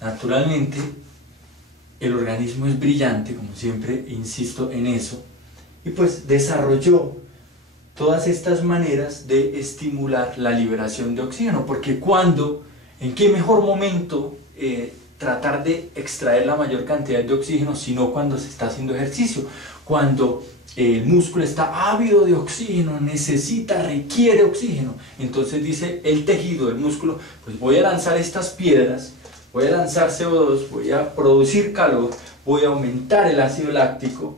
Naturalmente, el organismo es brillante, como siempre insisto en eso, y pues desarrolló todas estas maneras de estimular la liberación de oxígeno, porque en qué mejor momento tratar de extraer la mayor cantidad de oxígeno, sino cuando se está haciendo ejercicio, cuando el músculo está ávido de oxígeno, requiere oxígeno. Entonces dice el tejido, el músculo, pues voy a lanzar estas piedras, voy a lanzar CO2, voy a producir calor, voy a aumentar el ácido láctico,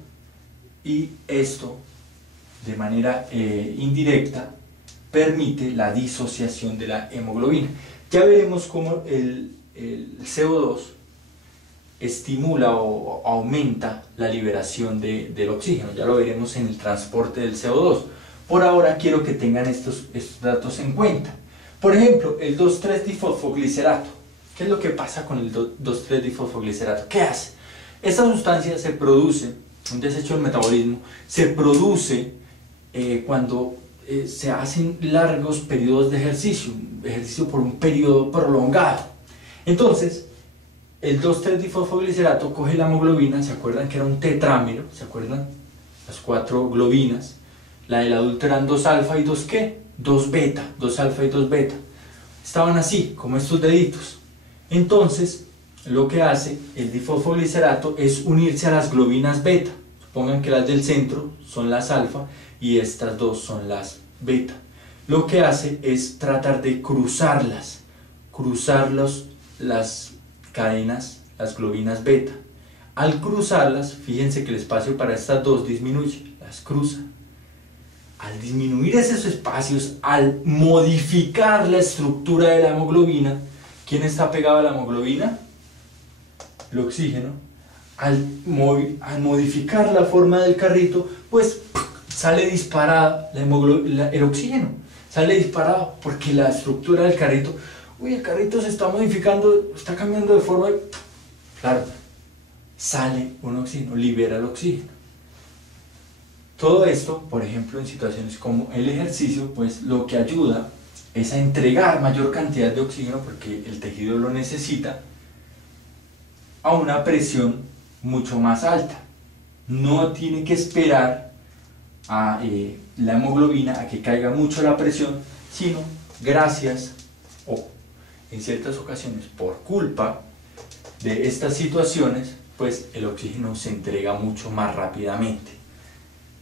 y esto de manera indirecta permite la disociación de la hemoglobina. Ya veremos cómo el CO2 estimula o aumenta la liberación del oxígeno, ya lo veremos en el transporte del CO2. Por ahora quiero que tengan estos datos en cuenta. Por ejemplo, el 2,3-difosfoglicerato. ¿Qué es lo que pasa con el 2,3-difosfoglicerato? ¿Qué hace? Esta sustancia se produce, un desecho del metabolismo, se produce cuando se hacen largos periodos de ejercicio por un periodo prolongado. Entonces, el 2,3-difosfoglicerato coge la hemoglobina, ¿se acuerdan que era un tetrámero? ¿Se acuerdan? Las 4 globinas. La del adulto eran 2 alfa y 2 ¿qué? 2 beta, 2 alfa y 2 beta. Estaban así, como estos deditos. Entonces, lo que hace el difosfoglicerato es unirse a las globinas beta. Supongan que las del centro son las alfa y estas dos son las beta. Lo que hace es tratar de cruzar las cadenas, las globinas beta. Al cruzarlas, fíjense que el espacio para estas dos disminuye, las cruza. Al disminuir esos espacios, al modificar la estructura de la hemoglobina, ¿quién está pegado a la hemoglobina? El oxígeno. Al modificar la forma del carrito, pues sale disparado el oxígeno, sale disparado porque la estructura del carrito, el carrito se está modificando, está cambiando de forma, claro, sale un oxígeno, libera el oxígeno. Todo esto, por ejemplo, en situaciones como el ejercicio, pues lo que ayuda es a entregar mayor cantidad de oxígeno, porque el tejido lo necesita, a una presión mucho más alta. No tiene que esperar a la hemoglobina a que caiga mucho la presión, sino gracias o en ciertas ocasiones por culpa de estas situaciones, pues el oxígeno se entrega mucho más rápidamente.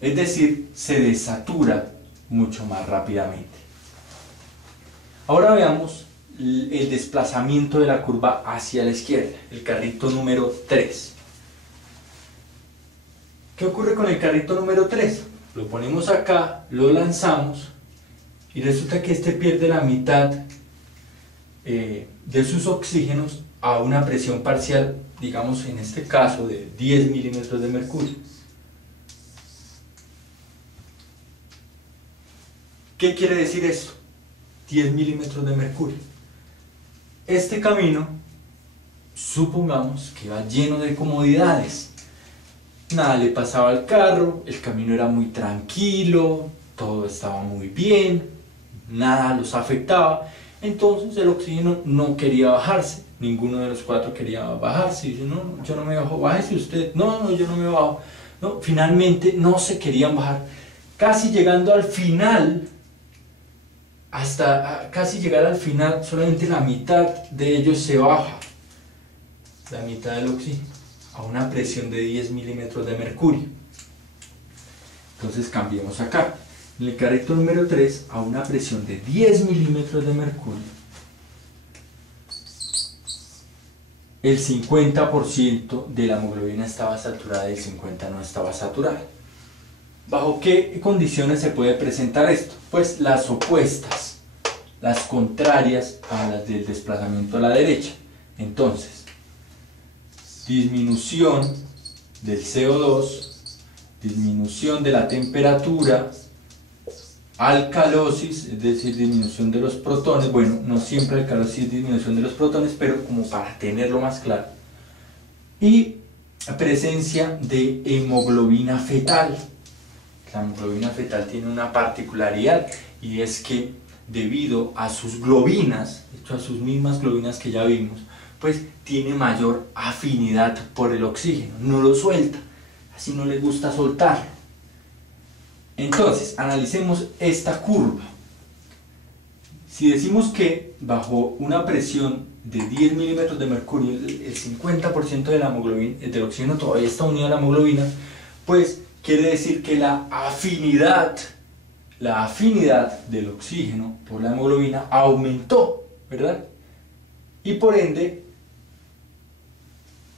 Es decir, se desatura mucho más rápidamente. Ahora veamos el desplazamiento de la curva hacia la izquierda, el carrito número 3. ¿Qué ocurre con el carrito número 3? Lo ponemos acá, lo lanzamos y resulta que este pierde la mitad de sus oxígenos a una presión parcial, digamos en este caso de 10 milímetros de mercurio. ¿Qué quiere decir esto? 10 milímetros de mercurio. Este camino, supongamos que va lleno de comodidades. Nada le pasaba al carro, el camino era muy tranquilo, todo estaba muy bien, nada los afectaba. Entonces el oxígeno no quería bajarse, ninguno de los 4 quería bajarse. Dice, no, yo no me bajo, bájese usted. No, yo no me bajo. No, finalmente no se querían bajar. Casi llegando al final, hasta casi llegar al final, solamente la mitad de ellos se baja, la mitad del oxígeno. a una presión de 10 milímetros de mercurio. Entonces cambiemos acá. En el carrito número 3, a una presión de 10 milímetros de mercurio, el 50% de la hemoglobina estaba saturada y el 50% no estaba saturada. ¿Bajo qué condiciones se puede presentar esto? Pues las opuestas, las contrarias a las del desplazamiento a la derecha. Entonces, disminución del CO2, disminución de la temperatura, alcalosis, es decir, disminución de los protones. Bueno, no siempre alcalosis es disminución de los protones, pero como para tenerlo más claro. Y presencia de hemoglobina fetal. La hemoglobina fetal tiene una particularidad, y es que debido a sus globinas, de hecho a sus mismas globinas que ya vimos, pues tiene mayor afinidad por el oxígeno, no lo suelta, así no le gusta soltarlo. Entonces, analicemos esta curva. Si decimos que bajo una presión de 10 milímetros de mercurio, el 50% de la hemoglobina, del oxígeno todavía está unido a la hemoglobina, pues quiere decir que la afinidad del oxígeno por la hemoglobina aumentó, ¿verdad? Y por ende,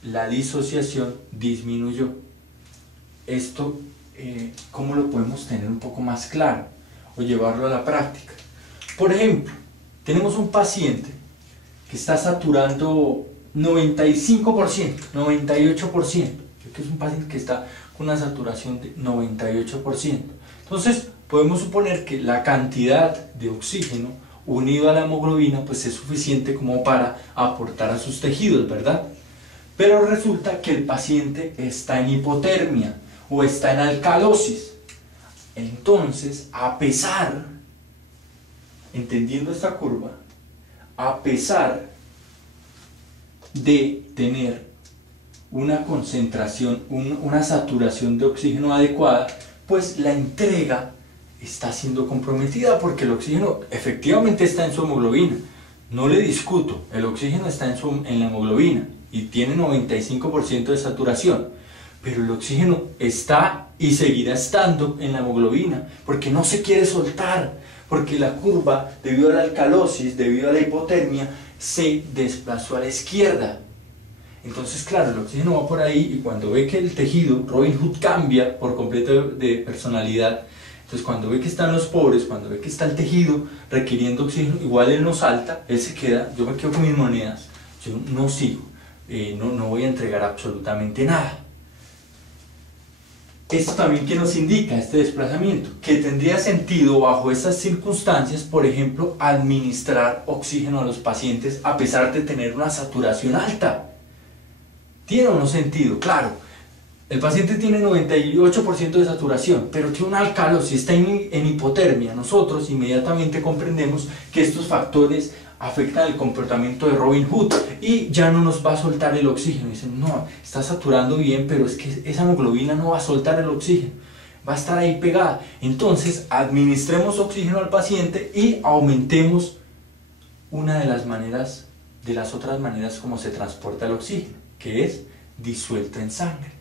la disociación disminuyó. Esto, ¿cómo lo podemos tener un poco más claro o llevarlo a la práctica? Por ejemplo, tenemos un paciente que está saturando 95%, 98%, que es un paciente que está con una saturación de 98%. Entonces, podemos suponer que la cantidad de oxígeno unido a la hemoglobina pues es suficiente como para aportar a sus tejidos, ¿verdad? Pero resulta que el paciente está en hipotermia o está en alcalosis. Entonces, a pesar, entendiendo esta curva, a pesar de tener una concentración, una saturación de oxígeno adecuada, pues la entrega está siendo comprometida, porque el oxígeno efectivamente está en su hemoglobina. No le discuto, el oxígeno está en la hemoglobina y tiene 95% de saturación, pero el oxígeno está y seguirá estando en la hemoglobina, porque no se quiere soltar, porque la curva, debido a la alcalosis, debido a la hipotermia, se desplazó a la izquierda. Entonces, claro, el oxígeno va por ahí, y cuando ve que el tejido, Robin Hood, cambia por completo de personalidad, entonces cuando ve que están los pobres, cuando ve que está el tejido requiriendo oxígeno, igual él no salta, él se queda, yo me quedo con mis monedas, yo no sigo, no voy a entregar absolutamente nada. Esto también, ¿qué nos indica este desplazamiento? Que tendría sentido bajo estas circunstancias, por ejemplo, administrar oxígeno a los pacientes a pesar de tener una saturación alta. ¿Tiene o no sentido? Claro, el paciente tiene 98% de saturación, pero tiene una alcalosis, está en hipotermia. Nosotros inmediatamente comprendemos que estos factores afectan el comportamiento de Robin Hood y ya no nos va a soltar el oxígeno. Dicen, no, está saturando bien, pero es que esa hemoglobina no va a soltar el oxígeno, va a estar ahí pegada. Entonces, administremos oxígeno al paciente y aumentemos una de las otras maneras como se transporta el oxígeno, que es disuelto en sangre.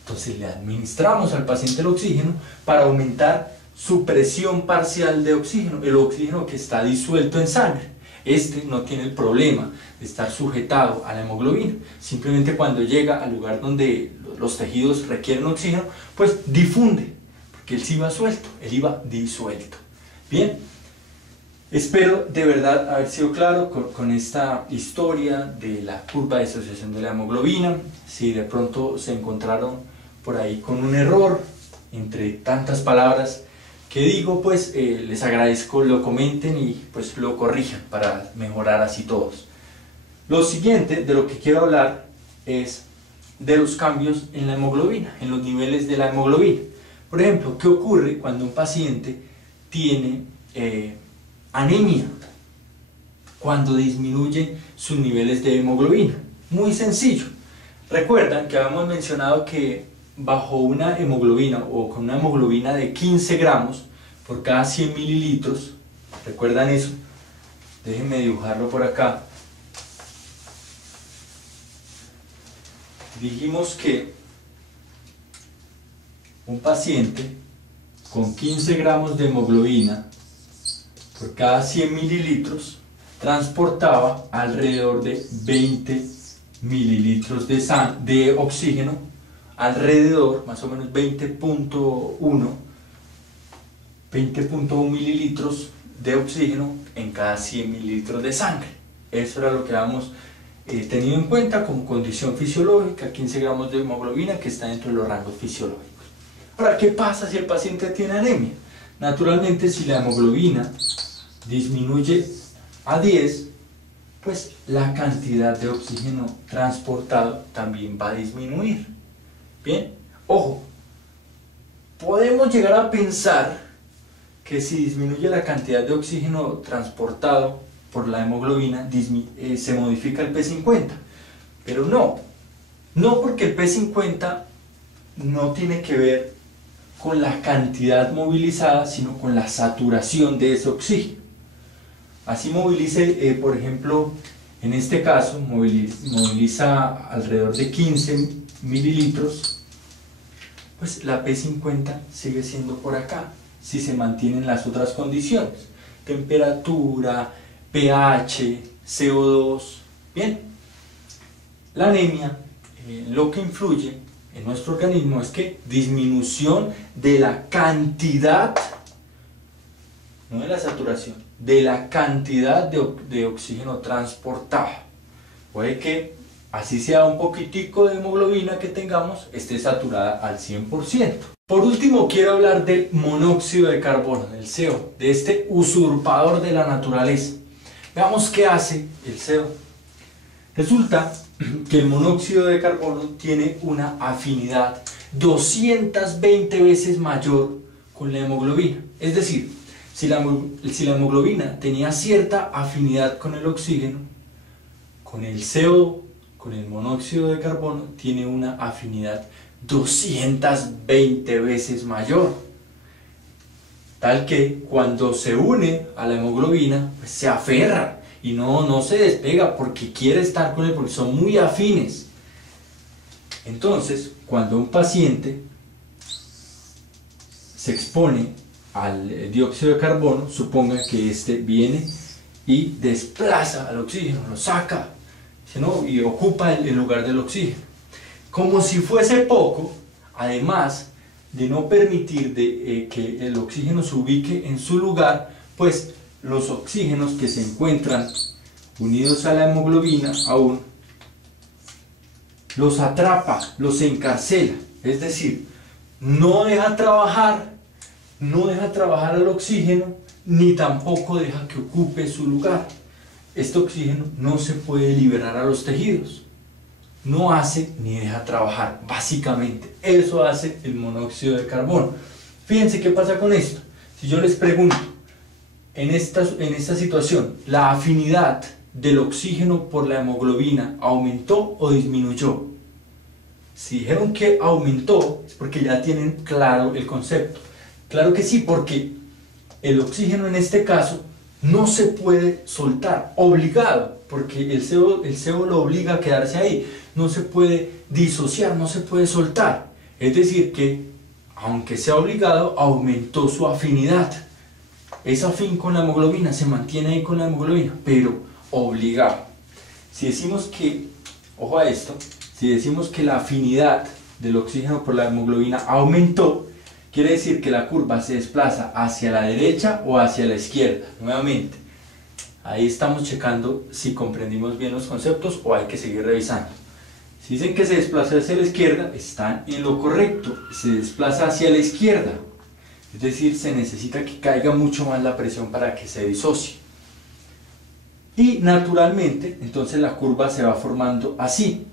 Entonces le administramos al paciente el oxígeno para aumentar su presión parcial de oxígeno, el oxígeno que está disuelto en sangre. Este no tiene el problema de estar sujetado a la hemoglobina, simplemente cuando llega al lugar donde los tejidos requieren oxígeno, pues difunde, porque él sí iba suelto, él iba disuelto. Bien, espero de verdad haber sido claro con esta historia de la curva de disociación de la hemoglobina. Si de pronto se encontraron por ahí con un error entre tantas palabras que digo, pues les agradezco lo comenten y pues lo corrijan para mejorar así todos. Lo siguiente de lo que quiero hablar es de los cambios en la hemoglobina, en los niveles de la hemoglobina. Por ejemplo, ¿qué ocurre cuando un paciente tiene anemia? Cuando disminuyen sus niveles de hemoglobina. Muy sencillo. Recuerdan que habíamos mencionado que bajo una hemoglobina o con una hemoglobina de 15 gramos por cada 100 mililitros, ¿recuerdan eso? Déjenme dibujarlo por acá. dijimos que un paciente con 15 gramos de hemoglobina por cada 100 mililitros transportaba alrededor de 20 mililitros de oxígeno, alrededor más o menos 20.1 mililitros de oxígeno en cada 100 mililitros de sangre. Eso era lo que habíamos tenido en cuenta como condición fisiológica, 15 gramos de hemoglobina, que está dentro de los rangos fisiológicos. Ahora, ¿qué pasa si el paciente tiene anemia? Naturalmente, si la hemoglobina disminuye a 10, pues la cantidad de oxígeno transportado también va a disminuir. Bien, ojo, podemos llegar a pensar que si disminuye la cantidad de oxígeno transportado por la hemoglobina, se modifica el P50, pero no porque el P50 no tiene que ver con la cantidad movilizada, sino con la saturación de ese oxígeno. Así movilice, por ejemplo, en este caso, moviliza alrededor de 15 mililitros, pues la P50 sigue siendo por acá, si se mantienen las otras condiciones, temperatura, pH, CO2, bien. La anemia, lo que influye en nuestro organismo es que disminución de la cantidad, no de la saturación, de la cantidad de oxígeno transportado. Puede que así sea un poquitico de hemoglobina que tengamos, esté saturada al 100%. Por último, quiero hablar del monóxido de carbono, del CO, de este usurpador de la naturaleza. Veamos qué hace el CO. Resulta que el monóxido de carbono tiene una afinidad 220 veces mayor con la hemoglobina. Es decir, si la hemoglobina tenía cierta afinidad con el oxígeno, con el CO, con el monóxido de carbono, tiene una afinidad 220 veces mayor. Tal que cuando se une a la hemoglobina, pues se aferra y no se despega porque quiere estar con él, porque son muy afines. Entonces, cuando un paciente se expone al dióxido de carbono, suponga que este viene y desplaza al oxígeno, lo saca, ¿no? Y ocupa el lugar del oxígeno. Como si fuese poco, además de no permitir que el oxígeno se ubique en su lugar, pues los oxígenos que se encuentran unidos a la hemoglobina aún los atrapa, los encarcela, es decir, no deja trabajar al oxígeno, ni tampoco deja que ocupe su lugar. Este oxígeno no se puede liberar a los tejidos, no hace ni deja trabajar, básicamente. Eso hace el monóxido de carbono. Fíjense qué pasa con esto. Si yo les pregunto, en esta situación, ¿la afinidad del oxígeno por la hemoglobina aumentó o disminuyó? Si dijeron que aumentó, es porque ya tienen claro el concepto. Claro que sí, porque el oxígeno en este caso no se puede soltar, obligado, porque el CO lo obliga a quedarse ahí, no se puede disociar, no se puede soltar. Es decir que, aunque sea obligado, aumentó su afinidad. Es afín con la hemoglobina, se mantiene ahí con la hemoglobina, pero obligado. Si decimos que, ojo a esto, si decimos que la afinidad del oxígeno por la hemoglobina aumentó, quiere decir que la curva se desplaza hacia la derecha o hacia la izquierda. Nuevamente, ahí estamos checando si comprendimos bien los conceptos o hay que seguir revisando. Si dicen que se desplaza hacia la izquierda, están en lo correcto, se desplaza hacia la izquierda. Es decir, se necesita que caiga mucho más la presión para que se disocie. Y naturalmente, entonces la curva se va formando así.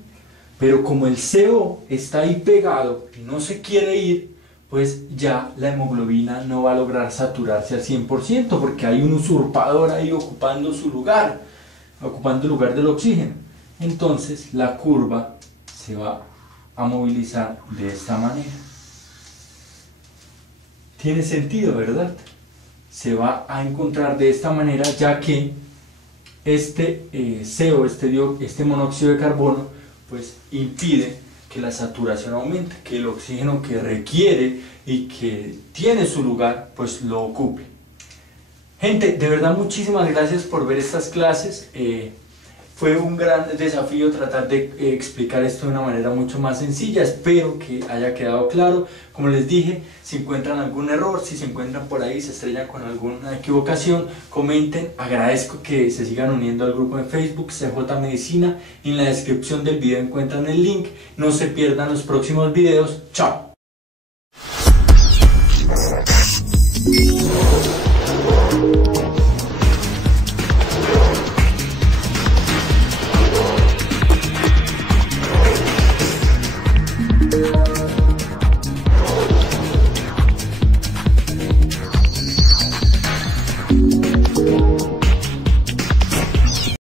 Pero como el CO está ahí pegado y no se quiere ir, pues ya la hemoglobina no va a lograr saturarse al 100% porque hay un usurpador ahí ocupando su lugar, ocupando el lugar del oxígeno. Entonces la curva se va a movilizar de esta manera. Tiene sentido, ¿verdad? Se va a encontrar de esta manera, ya que este CO, este monóxido de carbono, pues impide que la saturación aumente, que el oxígeno que requiere y que tiene su lugar, pues lo ocupe. Gente, de verdad muchísimas gracias por ver estas clases. Fue un gran desafío tratar de explicar esto de una manera mucho más sencilla. Espero que haya quedado claro. Como les dije, si encuentran algún error, si se encuentran por ahí, se estrellan con alguna equivocación, comenten. Agradezco que se sigan uniendo al grupo en Facebook CJ Medicina. En la descripción del video encuentran el link. No se pierdan los próximos videos. Chao.